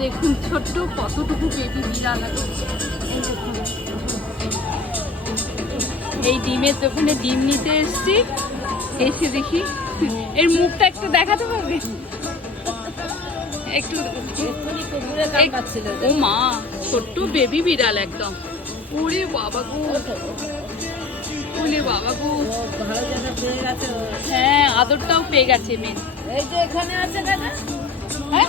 দেখুন ছোট্ট কতটুকু বেবি বিড়াল আছে এই ডিমের দোকানে ডিম নিতে এসছি। এসে দেখি। এর মুখটা একটু দেখাতে পারবে একটু ও মা ছোট্ট বেবি বিড়াল একদম। ওরে বাবা গো। ওরে বাবা। হ্যাঁ আদরটাও পেয়ে গেছে মেন এই যে এখানে আছে দাদা। হ্যাঁ?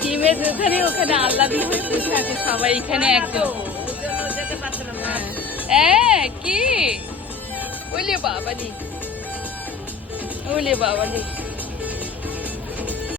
ডিমের যেখানে ওখানে আল্লাদি হয়ে বসে আছে সবাই এখানে একজন না। হ্যাঁ। কি? ওলে বাবালি ওলে বাবালি